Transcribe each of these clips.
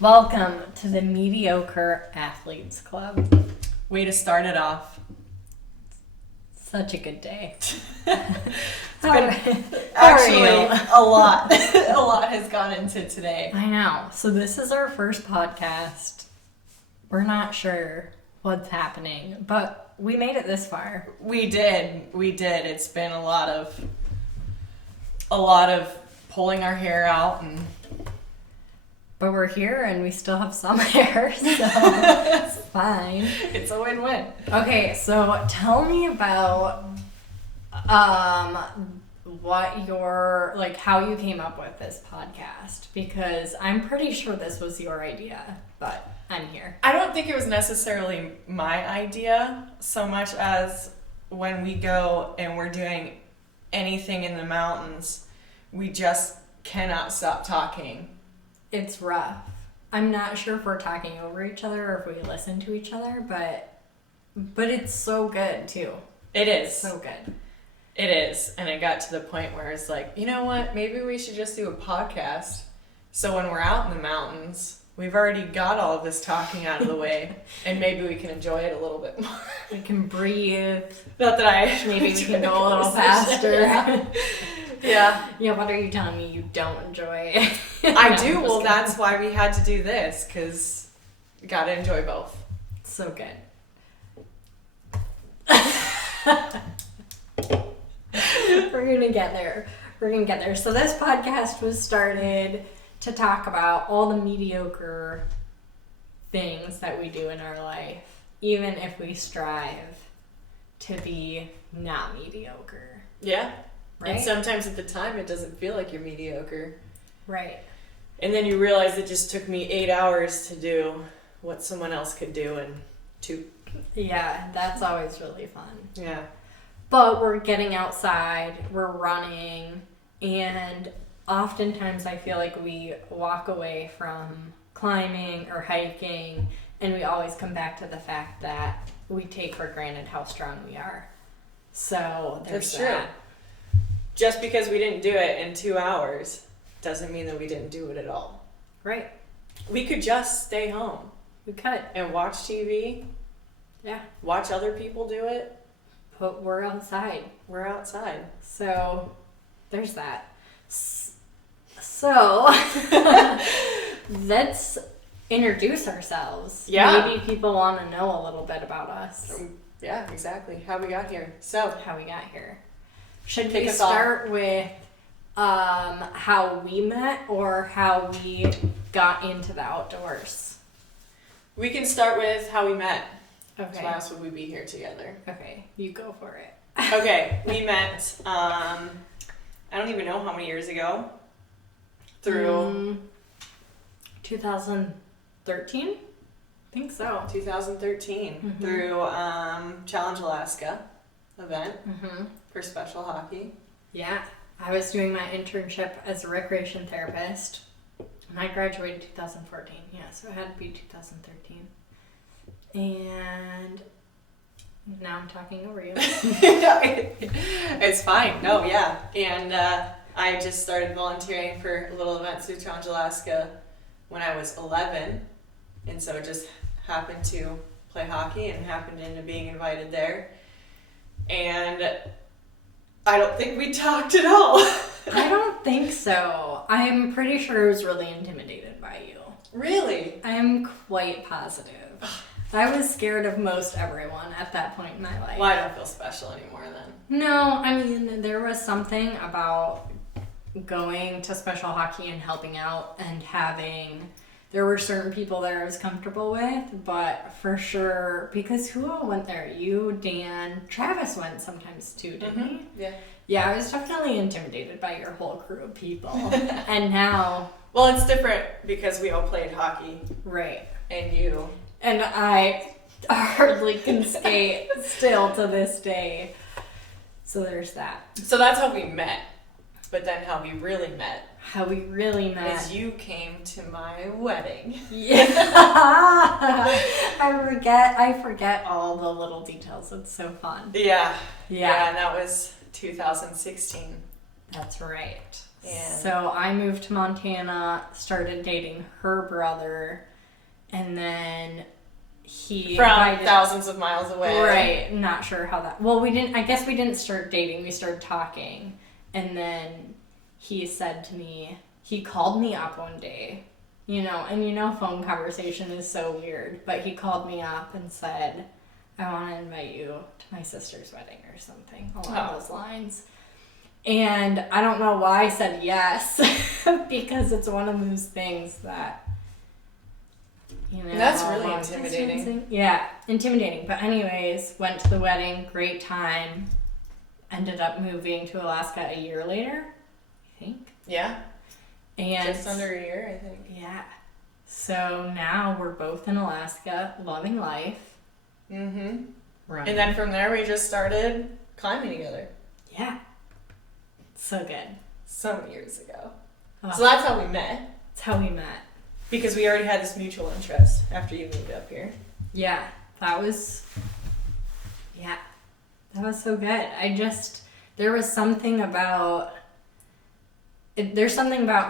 Welcome to the Mediocre Athletes Club. Way to start it off. Such a good day. It's been actually a lot. A lot has gone into today. I know. So this is our first podcast. We're not sure what's happening, but we made it this far. We did. It's been a lot of pulling our hair out But we're here and we still have some hair, so it's fine. It's a win-win. Okay, so tell me about what your, how you came up with this podcast, because I'm pretty sure this was your idea, but I'm here. I don't think it was necessarily my idea so much as when we go and we're doing anything in the mountains, we just cannot stop talking. It's rough. I'm not sure if we're talking over each other or if we listen to each other, but it's so good too. It is. So good. It is. And it got to the point where it's like, you know what? Maybe we should just do a podcast. So when we're out in the mountains, we've already got all of this talking out of the way, and maybe we can enjoy it a little bit more. We can breathe. Not that I Maybe we can go a little faster. Yeah. Yeah, what are you telling me you don't enjoy? I do. Well, that's why we had to do this, because you got to enjoy both. So good. We're going to get there. So this podcast was started to talk about all the mediocre things that we do in our life, even if we strive to be not mediocre. Yeah. Right? And sometimes at the time it doesn't feel like you're mediocre. Right. And then you realize it just took me 8 hours to do what someone else could do in 2. Yeah, that's always really fun. Yeah. But we're getting outside, we're running, and oftentimes I feel like we walk away from climbing or hiking, and we always come back to the fact that we take for granted how strong we are. So there's That's true. Just because we didn't do it in 2 hours doesn't mean that we didn't do it at all. Right. We could just stay home. We could. And watch TV. Yeah. Watch other people do it. But we're outside. We're outside. So there's that. So let's introduce ourselves. Yeah. Maybe people want to know a little bit about us. Yeah, exactly. How we got here. So, how we got here. Should Kick we us off. start with how we met or how we got into the outdoors? we can start with how we met. Okay. Why else would we be here together? Okay, you go for it. Okay, we met, I don't even know how many years ago. Through 2013? I think so. 2013. Through Challenge Alaska event for special hockey. Yeah, I was doing my internship as a recreation therapist, and I graduated 2014. Yeah, so it had to be 2013. And now I'm talking over you. It's fine. No, yeah. And I just started volunteering for little events through Challenge Alaska when I was 11. And so it just happened to play hockey and happened into being invited there. And I don't think we talked at all. I don't think so. I'm pretty sure I was really intimidated by you. Really? I am quite positive. I was scared of most everyone at that point in my life. Well, I don't feel special anymore then. No, I mean, there was something about going to special hockey and helping out and there were certain people there I was comfortable with, but for sure, because who all went there? You, Dan, Travis went sometimes too, didn't he? Yeah. Yeah, I was definitely intimidated by your whole crew of people. And now... Well, it's different because we all played hockey. Right. And you... And I hardly can skate still to this day. So there's that. So that's how we met. But then how we really met. How we really met. Is you came to my wedding. Yeah. I forget all the little details. It's so fun. Yeah. Yeah. And that was 2016. That's right. And So I moved to Montana, started dating her brother, and then he from invited, thousands of miles away. right, not sure how that, well, I guess we didn't start dating, we started talking, and then he said to me, he called me up one day, and phone conversation is so weird, but he called me up and said, I want to invite you to my sister's wedding or something along those lines. And I don't know why I said yes, because it's one of those things that, That's really intimidating. Yeah, intimidating. But anyways, went to the wedding, great time. Ended up moving to Alaska a year later, I think. Yeah. And just under a year, I think. Yeah. So now we're both in Alaska, loving life. Mm-hmm. Running. And then from there, we just started climbing together. Yeah. So good. So many years ago. Oh. So that's how we met. That's how we met. Because we already had this mutual interest after you moved up here. Yeah. That was so good. There's something about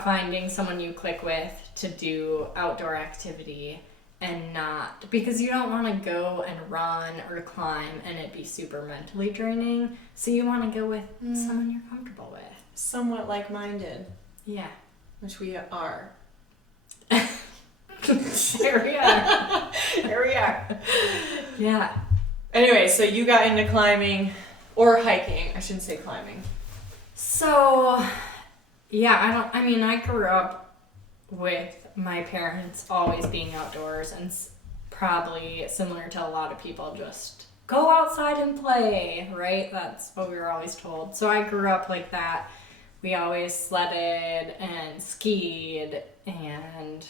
finding someone you click with to do outdoor activity and not, because you don't want to go and run or climb and it be super mentally draining. So you want to go with someone you're comfortable with. Somewhat like-minded. Yeah. Which we are. Here we are. Yeah. Anyway, so you got into climbing or hiking. I shouldn't say climbing. So, yeah, I grew up with my parents always being outdoors and probably similar to a lot of people, just go outside and play, right? That's what we were always told. So I grew up like that. We always sledded and skied and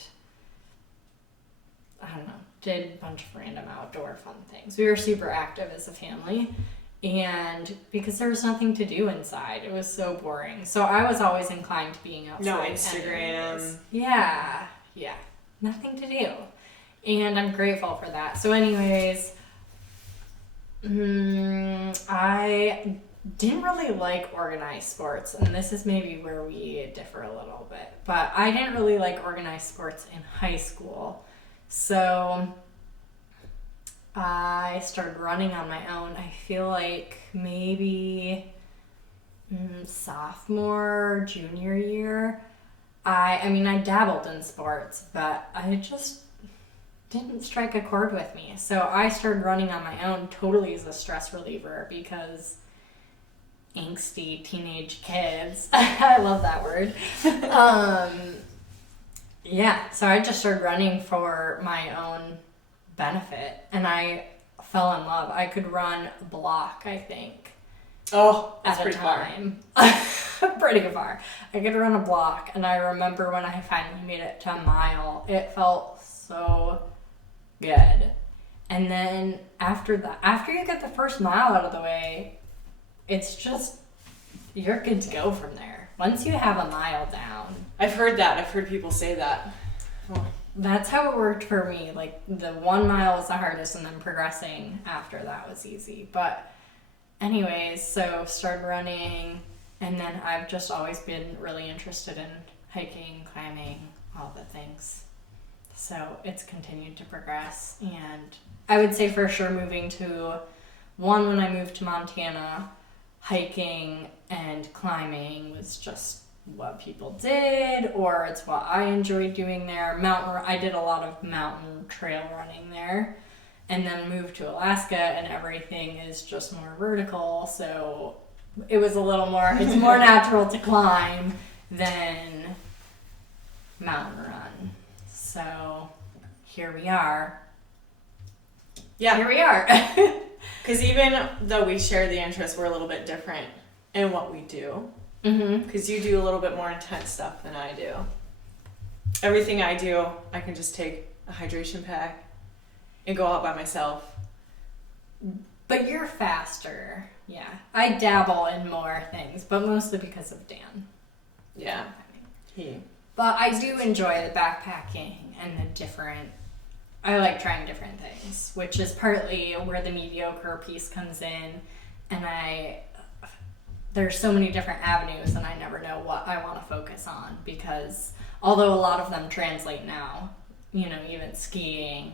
I don't know, did a bunch of random outdoor fun things. We were super active as a family, and because there was nothing to do inside, it was so boring. So I was always inclined to being outside. No Instagram. Anyways. Yeah, nothing to do. And I'm grateful for that. So anyways, I didn't really like organized sports, and this is maybe where we differ a little bit, but I didn't really like organized sports in high school. So I started running on my own. I feel like maybe sophomore, junior year. I dabbled in sports, but I just didn't strike a chord with me. So I started running on my own totally as a stress reliever because angsty teenage kids. I love that word. Yeah, so I just started running for my own benefit, and I fell in love. I could run a block, I think. Oh, that's at a pretty far. time. Pretty far. I could run a block, and I remember when I finally made it to a mile, it felt so good. And then after you get the first mile out of the way, it's just, you're good to go from there. Once you have a mile down. I've heard that. I've heard people say that. Oh. That's how it worked for me. Like, the 1 mile was the hardest, and then progressing after that was easy. But anyways, so started running, and then I've just always been really interested in hiking, climbing, all the things. So it's continued to progress, and I would say for sure when I moved to Montana, hiking and climbing was just what people did, or it's what I enjoyed doing there. I did a lot of mountain trail running there, and then moved to Alaska, and everything is just more vertical, so it was it's more natural to climb than mountain run. So here we are. Yeah. Here we are. Because even though we share the interests, we're a little bit different in what we do. Because you do a little bit more intense stuff than I do. Everything I do, I can just take a hydration pack and go out by myself. But you're faster. Yeah. I dabble in more things, but mostly because of Dan. Yeah. But I do enjoy the backpacking and I like trying different things, which is partly where the mediocre piece comes in. And there's so many different avenues, and I never know what I want to focus on, because although a lot of them translate now, you know, even skiing,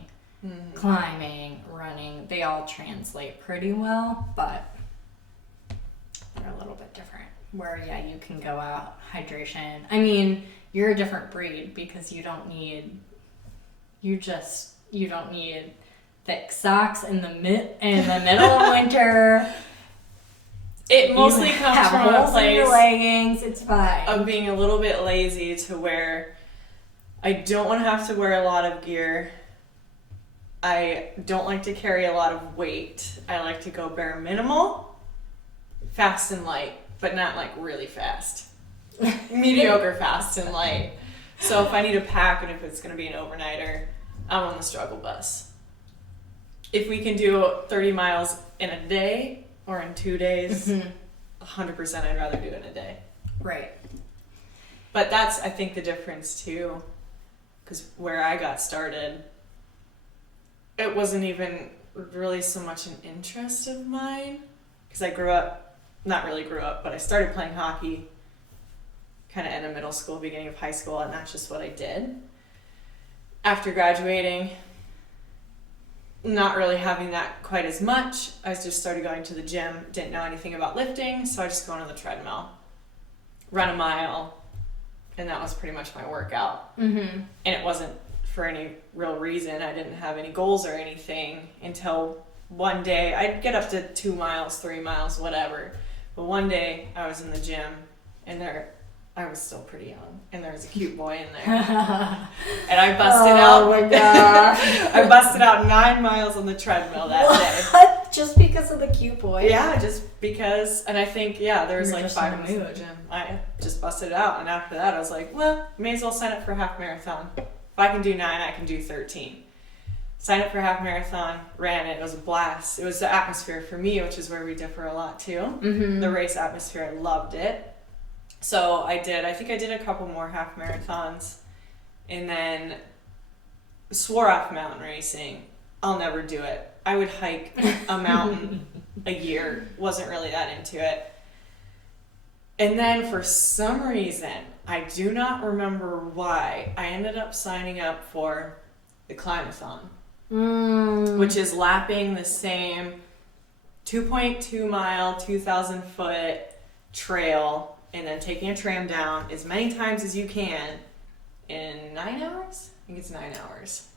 climbing, running, they all translate pretty well, but they're a little bit different. Where, yeah, you can go out, hydration. I mean, you're a different breed because you don't need thick socks in the middle of winter. It mostly You comes have from a holes in place your leggings. It's fine. of being a little bit lazy to where I don't want to have to wear a lot of gear. I don't like to carry a lot of weight. I like to go bare minimal, fast and light, but not like really fast. Mediocre fast and light. So if I need a pack and if it's going to be an overnighter, I'm on the struggle bus. If we can do 30 miles in a day or in 2 days, 100% I'd rather do it in a day. Right. But that's, I think, the difference too. Because where I got started, it wasn't even really so much an interest of mine. Because I not really grew up, but I started playing hockey kind of end of middle school, beginning of high school, and that's just what I did. After graduating, not really having that quite as much, I just started going to the gym, didn't know anything about lifting, so I just go on the treadmill, run a mile, and that was pretty much my workout. And it wasn't for any real reason. I didn't have any goals or anything until one day, I'd get up to 2 miles, 3 miles, whatever. But one day I was in the gym and I was still pretty young, and there was a cute boy in there. And I busted out. Oh my gosh. I busted out 9 miles on the treadmill that day. What? Just because of the cute boy? Yeah, just because. And I think, there was You were like just 5 in the minutes in the mood. gym. I just busted it out. And after that, I was like, well, may as well sign up for a half marathon. If I can do 9, I can do 13. Signed up for a half marathon, ran it. It was a blast. It was the atmosphere for me, which is where we differ a lot too. The race atmosphere, I loved it. So I think I did a couple more half marathons, and then swore off mountain racing. I'll never do it. I would hike a mountain a year. Wasn't really that into it. And then for some reason, I do not remember why, I ended up signing up for the Climathon, which is lapping the same 2.2 mile, 2,000 foot trail, and then taking a tram down as many times as you can in 9 hours? I think it's 9 hours.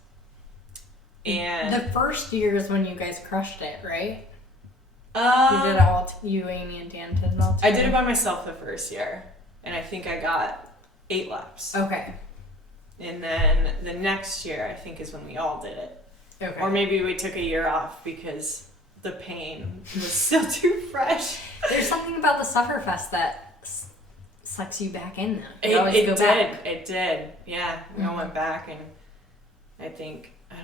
And the first year is when you guys crushed it, right? You did it all, you, Amy, and Dan did it all together? I did it by myself the first year, and I think I got 8 laps. Okay. And then the next year, I think, is when we all did it. Okay. Or maybe we took a year off because the pain was still too fresh. There's something about the Sufferfest that sucks you back in, though. You always go did. back. It did. Yeah, we all went back, and I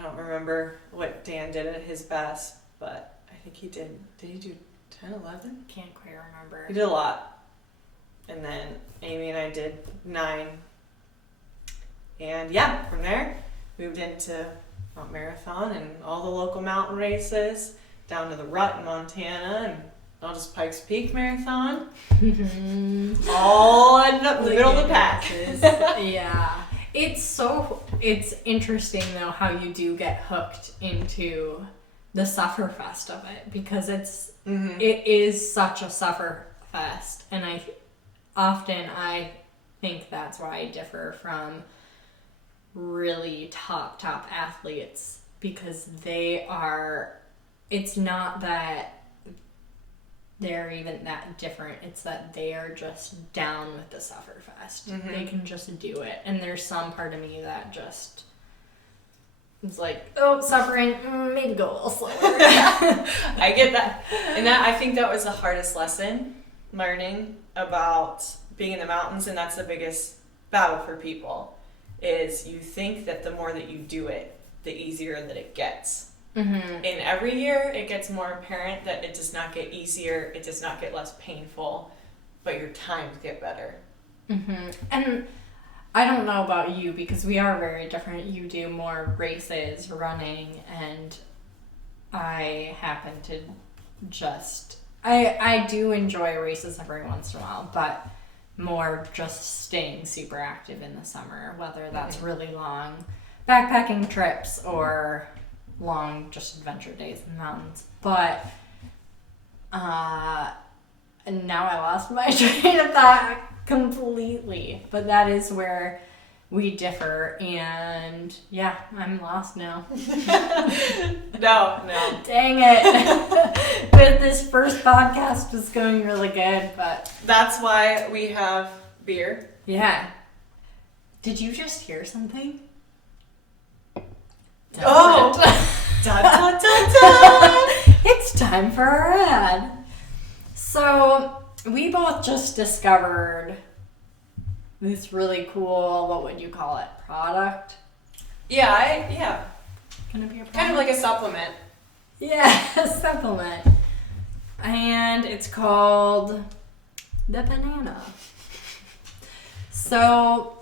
don't remember what Dan did at his best, but I think he did. Did he do 10, 11? Can't quite remember. He did a lot. And then Amy and I did 9. And yeah, from there, moved into Mount Marathon and all the local mountain races, down to the Rut in Montana, and not just Pikes Peak Marathon. All in the middle of the pack. Yeah. It's interesting, though, how you do get hooked into the Sufferfest of it, because it is such a Sufferfest, and I think that's why I differ from really top athletes, because it's not that they're even that different, it's that they are just down with the Sufferfest. They can just do it, and there's some part of me that just is like, suffering, maybe go a little slower. I get that. And I think that was the hardest lesson, learning about being in the mountains, and that's the biggest battle for people, is you think that the more that you do it, the easier that it gets. And every year it gets more apparent that it does not get easier, it does not get less painful, but your times get better. And I don't know about you, because we are very different. You do more races, running, and I happen to just I do enjoy races every once in a while, but more just staying super active in the summer, whether that's really long backpacking trips or long just adventure days in the mountains. But and now I lost my train of thought completely. But that is where we differ, and yeah, I'm lost now. No. Dang it. But this first podcast was going really good, but... That's why we have beer. Yeah. Did you just hear something? Oh! Dun, dun, dun, dun. It's time for our ad. So, we both just discovered this really cool, what would you call it, product? Yeah. Gonna be a product? Kind of like a supplement. Yeah, a supplement. And it's called the banana. So,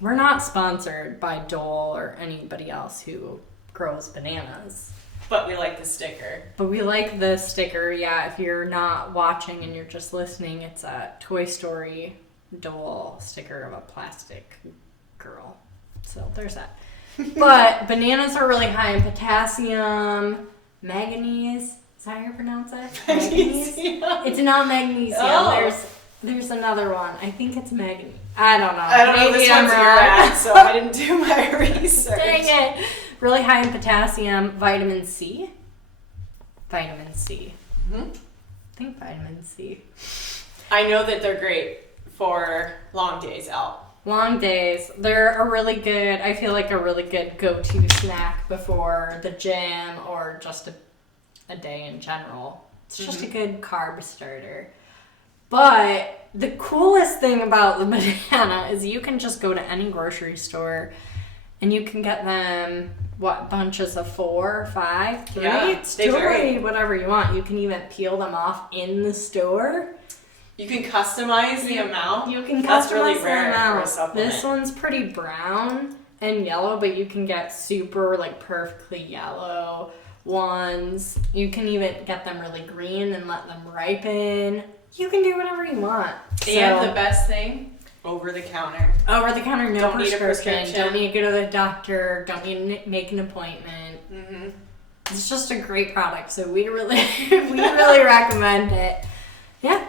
we're not sponsored by Dole or anybody else who grows bananas. But we like the sticker. But we like the sticker, yeah. If you're not watching and you're just listening, it's a Toy Story Dole sticker of a plastic girl. So there's that. But bananas are really high in potassium, manganese. Is that how you pronounce it? Magnesium. It's not magnesium. Oh. There's another one. I think it's manganese. I don't know. I don't know Maybe this I'm one's your wrong. ad, so I didn't do my research. Dang it. Really high in potassium, vitamin C. Vitamin C. Mm-hmm. I think vitamin C. I know that they're great for long days out. Long days. They're a really good, I feel like a really good go-to snack before the gym or just a day in general. It's just a good carb starter. But the coolest thing about the banana is you can just go to any grocery store and you can get them, bunches of 4, 5, 3? Yeah, they vary. Whatever you want. You can even peel them off in the store. You can customize the amount. You can That's customize really the rare amount. for a supplement. This one's pretty brown and yellow, but you can get super, perfectly yellow ones. You can even get them really green and let them ripen. You can do whatever you want. And the best thing, over the counter. Over the counter, no Don't need a prescription. prescription. Don't need to go to the doctor. Don't need to make an appointment. Mm-hmm. It's just a great product, so we really recommend it. Yeah.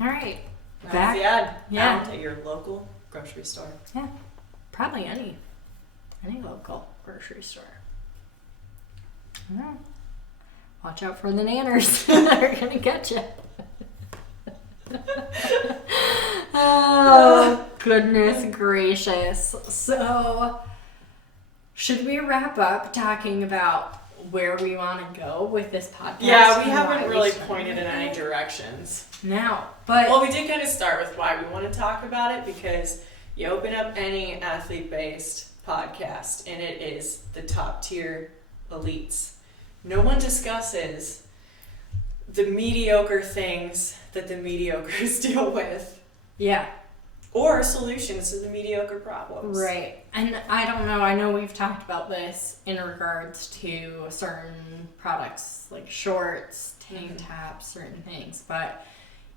All right. That's Back. the ad. Yeah. Found at your local grocery store. Yeah. Probably any local grocery store. Yeah. Watch out for the nanners. They're gonna get you. Oh, goodness gracious. So, should we wrap up talking about where we want to go with this podcast? Yeah, we and haven't why really started pointed in it? any directions. No, but Well, we did kind of start with why we want to talk about it, because you open up any athlete-based podcast and it is the top tier elites. No one discusses the mediocre things that the mediocres deal with, yeah, or solutions to the mediocre problems. right. And I don't know, I know we've talked about this in regards to certain products like shorts, tank tops, certain things, but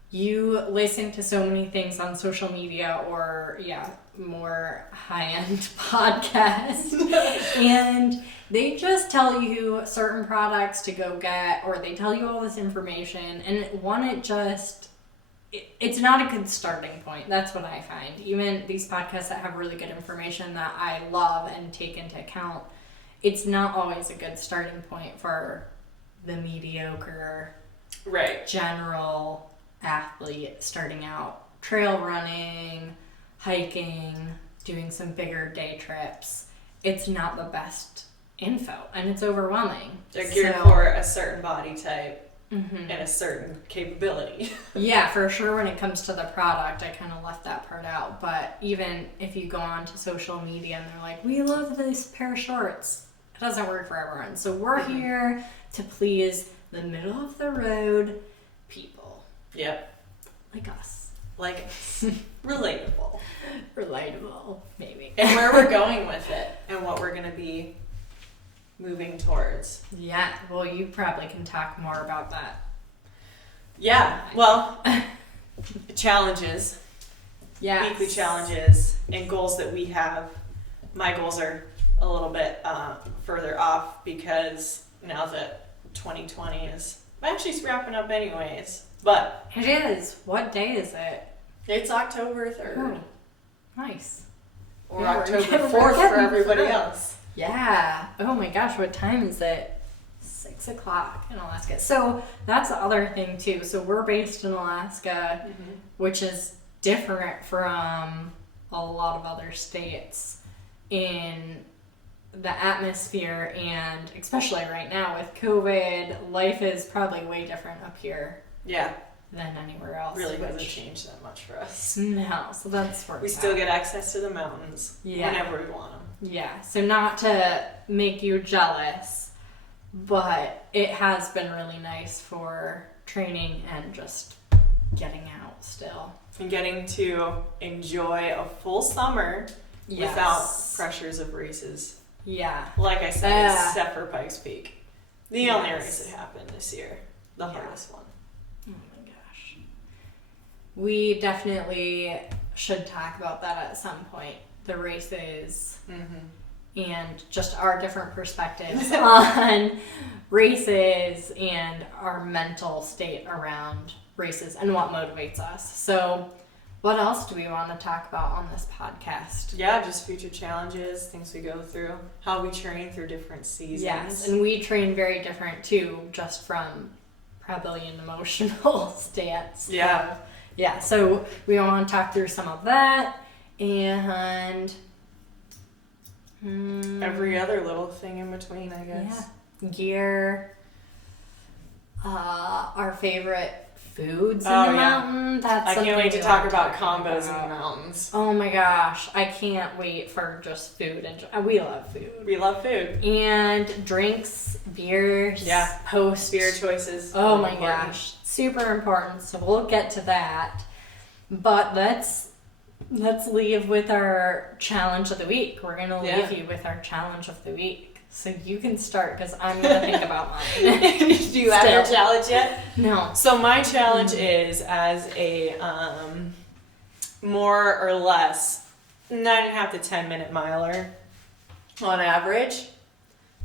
you listen to so many things on social media or, more high-end podcasts, and they just tell you certain products to go get, or they tell you all this information, and it's not a good starting point. That's what I find. Even these podcasts that have really good information that I love and take into account, it's not always a good starting point for the mediocre, Right. general athlete starting out trail running, hiking, doing some bigger day trips. It's not the best info, and it's overwhelming. They're geared So- for a certain body type Mhm. and a certain capability. Yeah, for sure. When it comes to the product, I kind of left that part out. But even if you go on to social media and they're like, we love this pair of shorts, it doesn't work for everyone. So we're here to please the middle of the road people Yep. like us. Like, relatable. Relatable, maybe. And where we're going with it and what we're going to be moving towards. Yeah, well, you probably can talk more about that Yeah, well, challenges, Yeah. weekly challenges, and goals that we have. My goals are a little bit further off because now that 2020 is actually wrapping up anyways. But It is. What day is it? it's October 3rd. Oh, nice. Or Yeah, we're October getting- 4th we're for getting everybody through. else. Yeah. Oh my gosh, what time is it? 6 o'clock in Alaska. So that's the other thing too. So we're based in Alaska, which is different from a lot of other states in the atmosphere, and especially right now with COVID, life is probably way different up here Yeah, than anywhere else. really hasn't which- changed that much for us. No, so that's where We it's still at. get access to the mountains whenever we want them. Yeah, so not to make you jealous, but it has been really nice for training and just getting out still. And getting to enjoy a full summer without pressures of races. Yeah. Like I said, except for Pikes Peak. The only Yes. race that happened this year. The Yeah. hardest one. Oh my gosh. We definitely should talk about that at some point. The races and just our different perspectives on races and our mental state around races and what motivates us. So, what else do we want to talk about on this podcast? Yeah, just future challenges, things we go through, how we train through different seasons. Yes, and we train very different too, just from probably an emotional stance. Yeah. Yeah, so we want to talk through some of that and Every other little thing in between, I guess. yeah, gear, our favorite foods in Oh, the yeah. mountain. That's I can't something wait to we talk like about talking combos in about. the mountains. Oh my gosh, I can't wait for just food and we love food. We love food. And drinks, beers, Yeah. post Beer choices. Oh my important. gosh, super important. So we'll get to that. But let's leave with our challenge of the week. We're gonna Yeah. leave you with our challenge of the week. So you can start because I'm gonna think about mine. Do you have your Still. challenge yet? No. So my challenge is as a more or less 9.5 to 10 minute miler on average.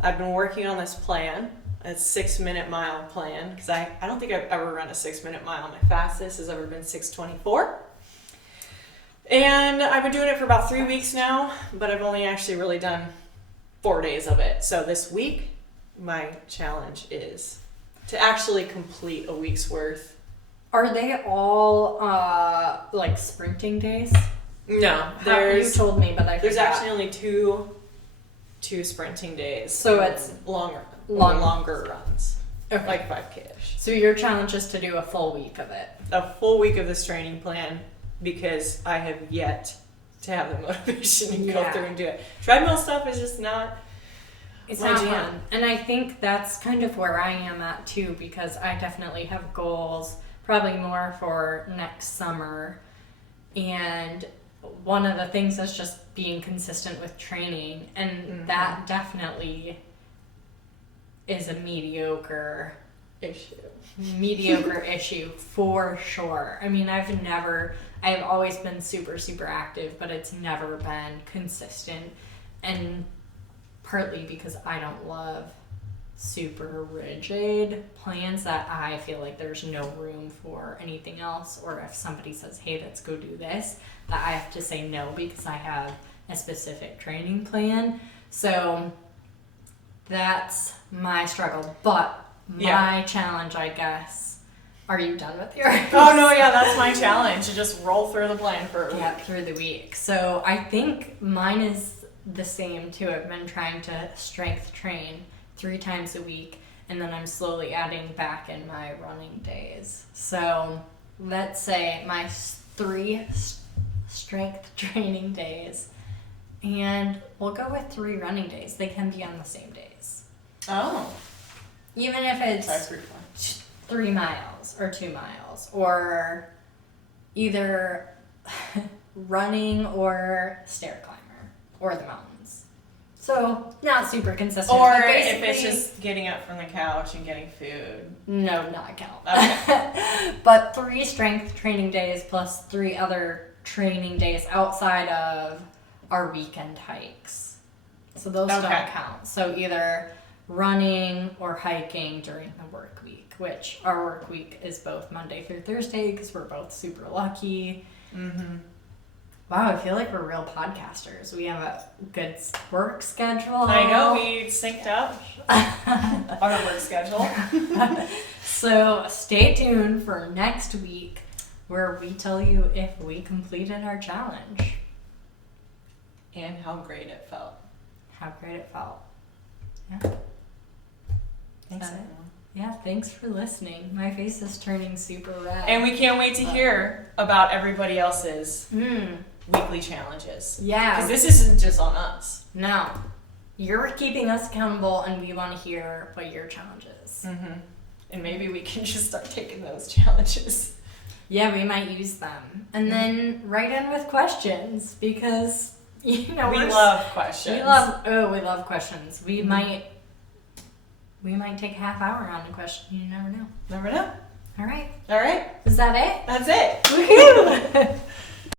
I've been working on this plan, a 6-minute mile plan, because I don't think I've ever run a 6-minute mile. My fastest has ever been 6:24. And I've been doing it for about 3 weeks now, but I've only actually really done 4 days of it. So this week, my challenge is to actually complete a week's worth. Are they all like sprinting days? No, You told me, but I there's forgot. actually only two sprinting days. So it's longer runs, okay. like 5K-ish. So your challenge is to do a full week of it. A full week of this training plan because I have yet to have the motivation to go Yeah. through and do it. Treadmill stuff is just not. It's my not jam. fun. And I think that's kind of where I am at too, because I definitely have goals, probably more for next summer. And one of the things is just being consistent with training. And that definitely is a mediocre issue for sure. I mean, I've always been super, super active, but it's never been consistent. And partly because I don't love super rigid plans that I feel like there's no room for anything else, or if somebody says, hey, let's go do this, that I have to say no because I have a specific training plan. So that's my struggle. But my challenge, I guess, are you done with yours? Oh no, yeah, that's my challenge, to just roll through the plan for a week. Yeah, through the week. So I think mine is the same too. I've been trying to strength train 3 times a week, and then I'm slowly adding back in my running days. So let's say my 3 strength training days, and we'll go with 3 running days. They can be on the same days. Oh, Even if that's it's pretty fun. 3 miles or 2 miles, or either running or stair climber or the mountains. So not super consistent. Or but if it's basically- just getting up from the couch and getting food. No, not count. Okay. But 3 strength training days plus 3 other training days outside of our weekend hikes. So those don't count. So either running or hiking during the work week, which our work week is both Monday through Thursday because we're both super lucky. Mm-hmm. Wow, I feel like we're real podcasters. We have a good work schedule. I know, we synced up our work schedule. So stay tuned for next week where we tell you if we completed our challenge. And how great it felt. How great it felt. Yeah. Thanks, Is that it? everyone. Yeah, thanks for listening. My face is turning super red. And we can't wait to hear about everybody else's Mm, weekly challenges. yeah. Because this isn't just on us. No. You're keeping us accountable and we want to hear what your challenge is. Mm-hmm. And maybe we can just start taking those challenges. Yeah, we might use them. And then write in with questions because, you know, We we're love questions. we love questions. We might take a half hour on a question. You never know. Never know. All right. All right. Is that it? That's it. Woohoo!